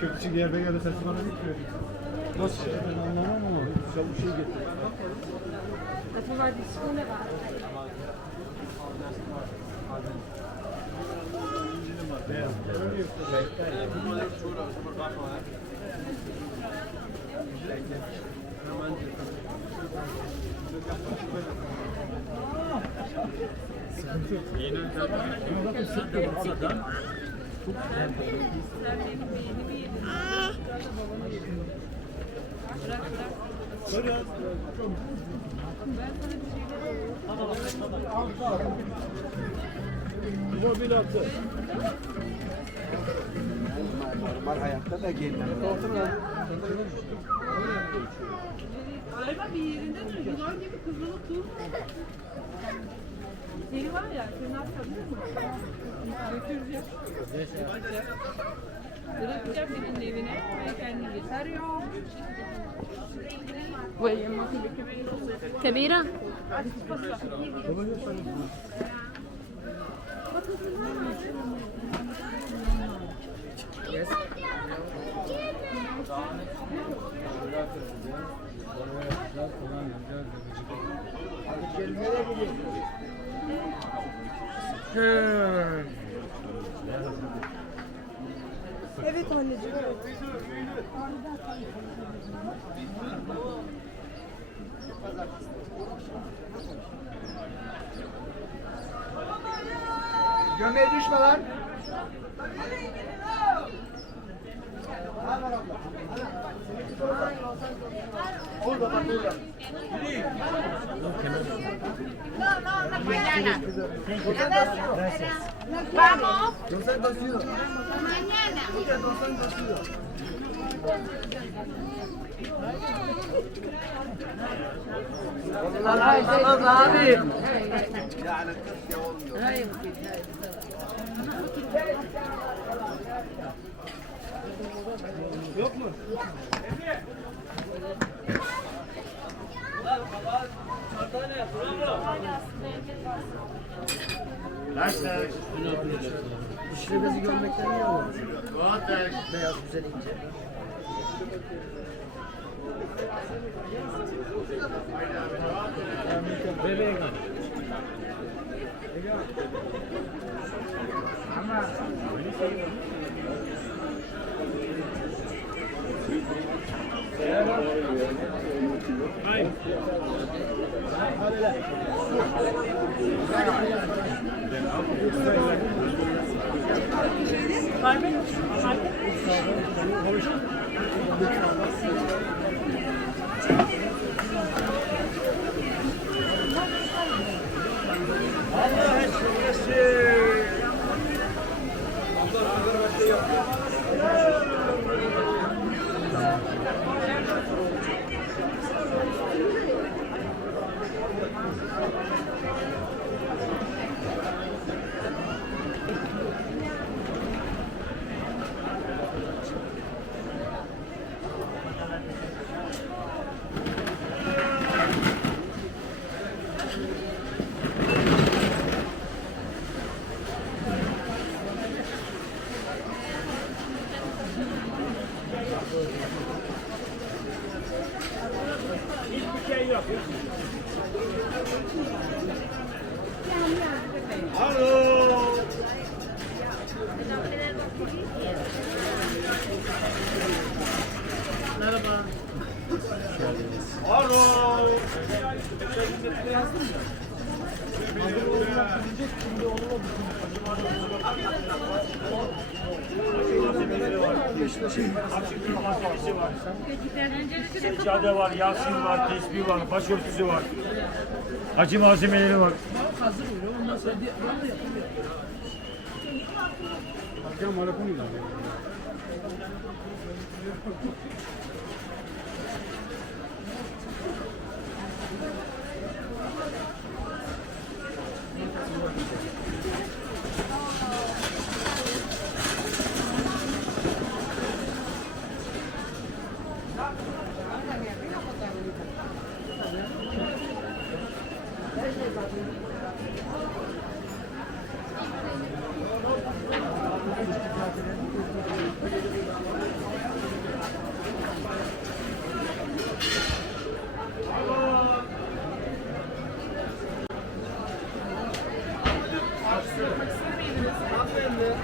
Küçük yerde geldi sesi bana gitmiyor. Nasıl şey? Ben anlamam ama güzel bir şey getir. Dafür war die Zone war. Sıkıntı yok. Ama bakın sık da olsa da çok Sen benim beynimi yedin. Biraz da babamı yedim. Bırak bırak. Bırak. Ben sana bir şeyler Mobil attı. Normal hayatta da gelmem. Galiba bir yerinde de yılan gibi kıvrılıp dur. Seni var ya, senin atladın mı? Götüreceğim. Bırakacağım birinin evine ve kendini yeter yok. Vay ama كبيرة Evet anneciğim. Gömeğe düşme lan. Orada bak orada. Vamos. Concentración. Mañana. Concentración. Ay tamam abi. Yani kız ya olmuyor. Yok mu? Kaçlar? Dişli bezi görmekten iyi olur. Beyaz güzel ince. Bebeğe gel. Ama Hayır. Allah eşkıya. Hiçbir şey yok. Alo. Merhaba. Alo. Seccade var, Yasin var, tesbih var, başörtüsü var. Hacı malzemeleri var. hazır oluyor. Ondan sonra ben de yapayım. Akşam marapon mu? Hanımefendi,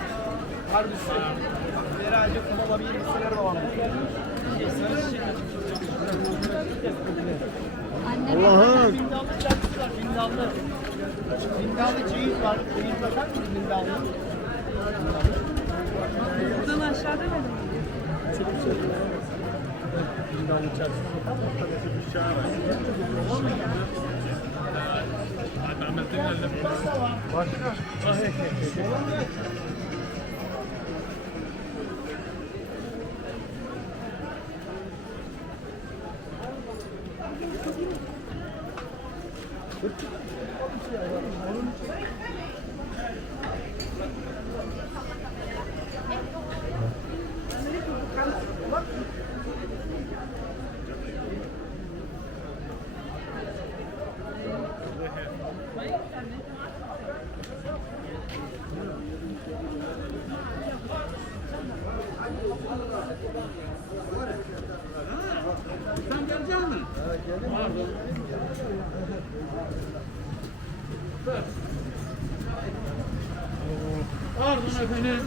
harbisi. Herhalde kanala bir bilgisayar var. Allah'ım. Bindallı çarpısı var, bindallı. Bindallı çeyiz var. Çeyiz bakar mısın bindallı? Buradan aşağı demedim mi? Bindallı çarpısı. Başka? Pardon efendim.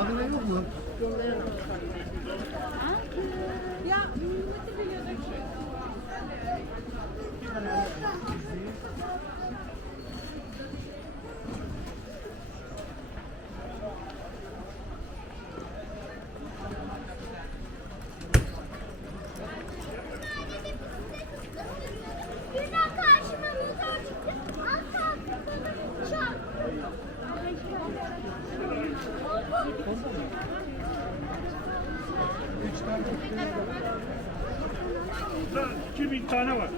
Adile yok mu? Ya ümmeti biliyorduk. Birden karşıma motor çıktı. Alt tarafı çarp. Burada 2000 tane var.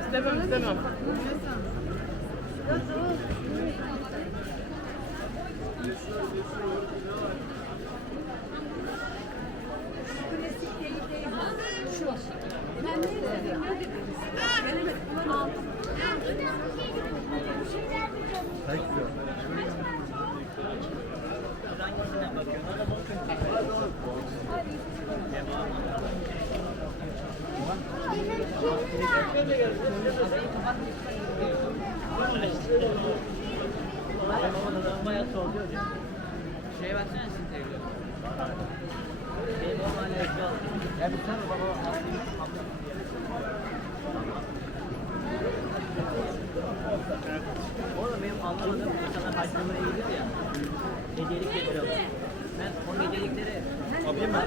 İstemem, istemem. Şeye baksana sizin televizyon. Benim babam hala yaşıyor. Ya bir tane baba oğlum benim anlamadığım insanlar harcamalara eğilir ya. Hediyelik getiriyor. Ben o hediyelikleri alayım mı?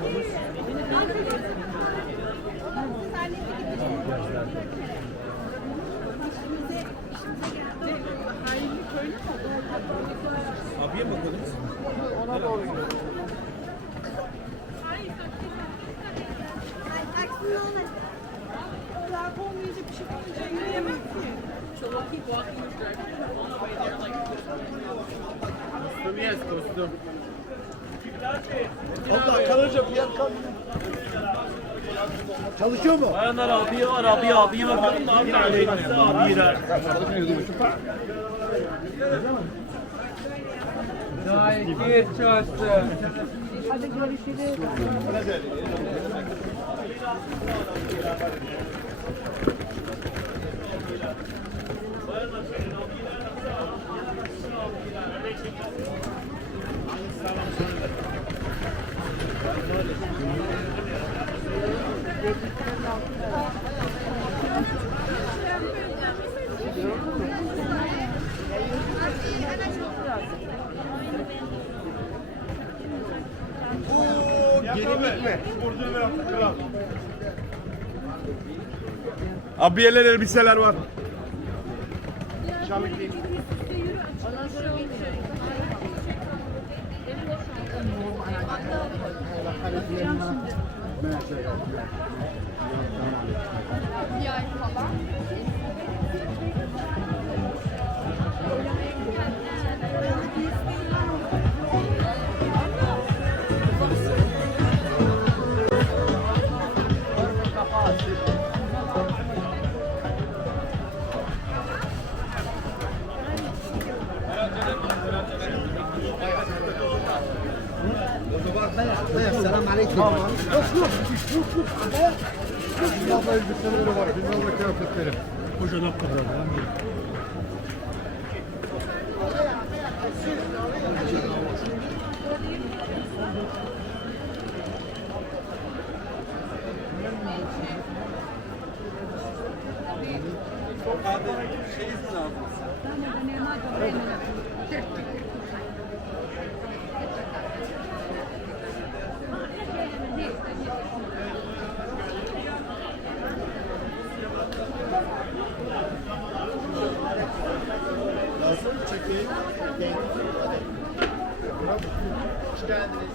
Abiye bakalım. Ona doğru gidiyor. Kulak olmayacak bir şey olmayacak. Yürüyemem ki. Kostüm yes, kostüm. Allah kalınca bir yer kalmıyor. Çalışıyor mu? Bayanlar abiye var, abiye bakalım da abiye abiye. Gayet çalıştı. Hadi görüşürüz. mi? Burcu yaptı kral. Abiyeler, elbiseler var. Şamil değil. Bir ay falan. Selam aleyküm. Yok yok. Bindallı elbiseleri var. Bindallı kıyafetleri. Koca dakika burada. Hoş geldiniz.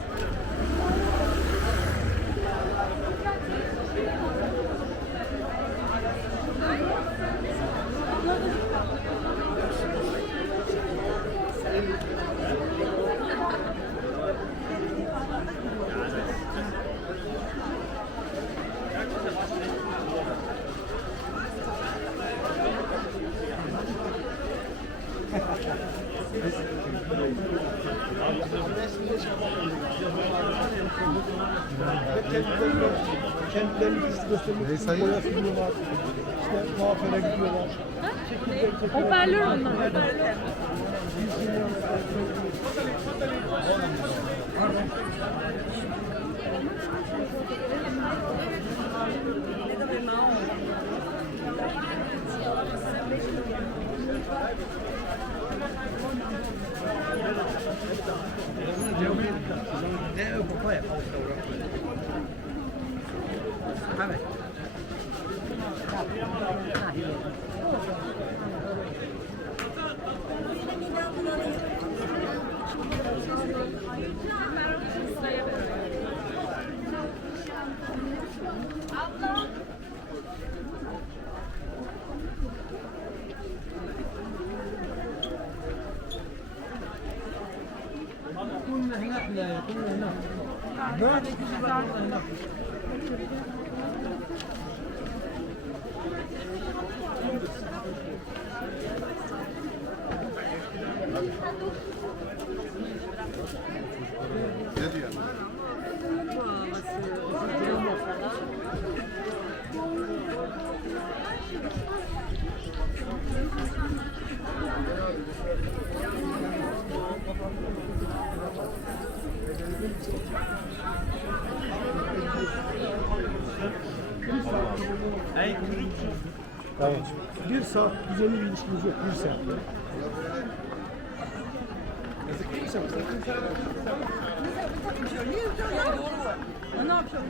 Kendilerini güçlü göstermek için boya sürüyorlar. İşte muhafere gidiyorlar. Hoparlör onlar. Ne diyor? Tamam. Bir saat düzenli bir ilişkimiz yok. Bir saat. Yazık değil mi sen? Ne yapacağım?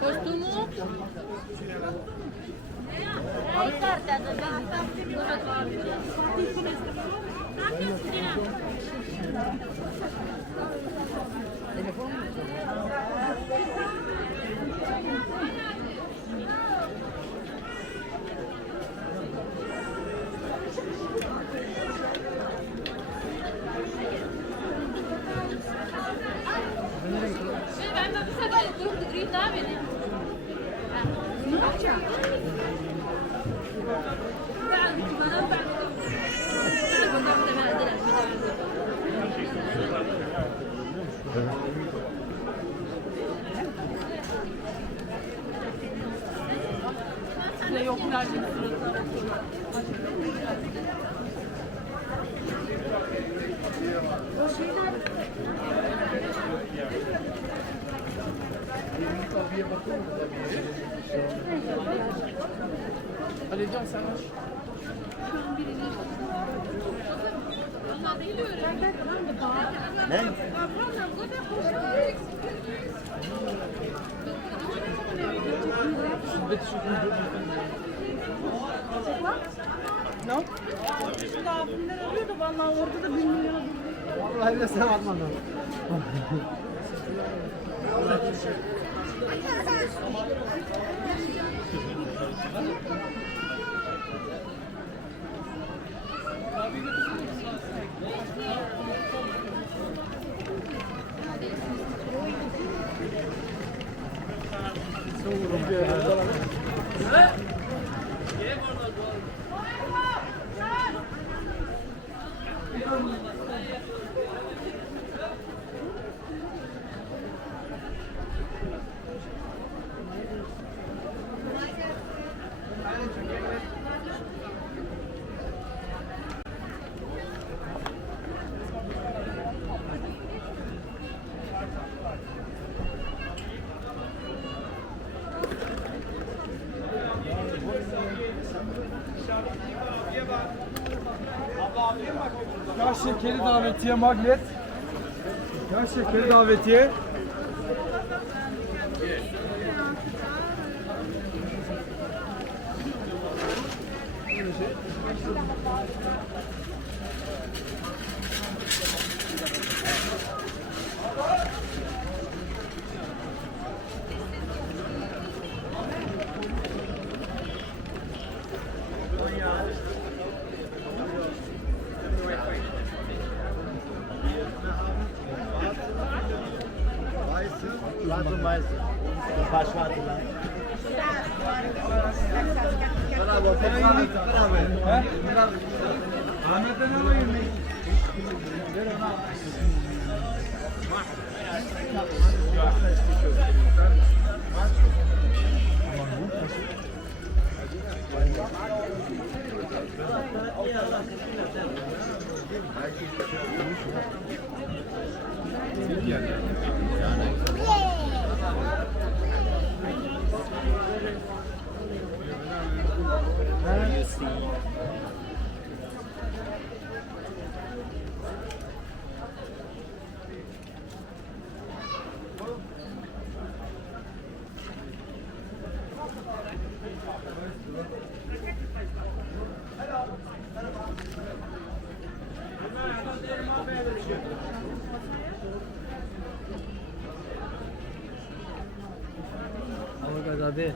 Kostümü? Ben de bir sefer durayım daha beni. Ne yapacağım? Size yok verdiğim sırada. Halledeceğim sen aç. Şu an birini. Ne? No? Şimdi abimler arıyor da vallahi orada da 1 milyon. Vallahi de sen atmadın. Yaş şekeri davetiye magnet. Yaş şekeri davetiye. Lazım Weiss. Baş var lan. Bravo. Bravo. Ahmet'ten alayım mı? Abi.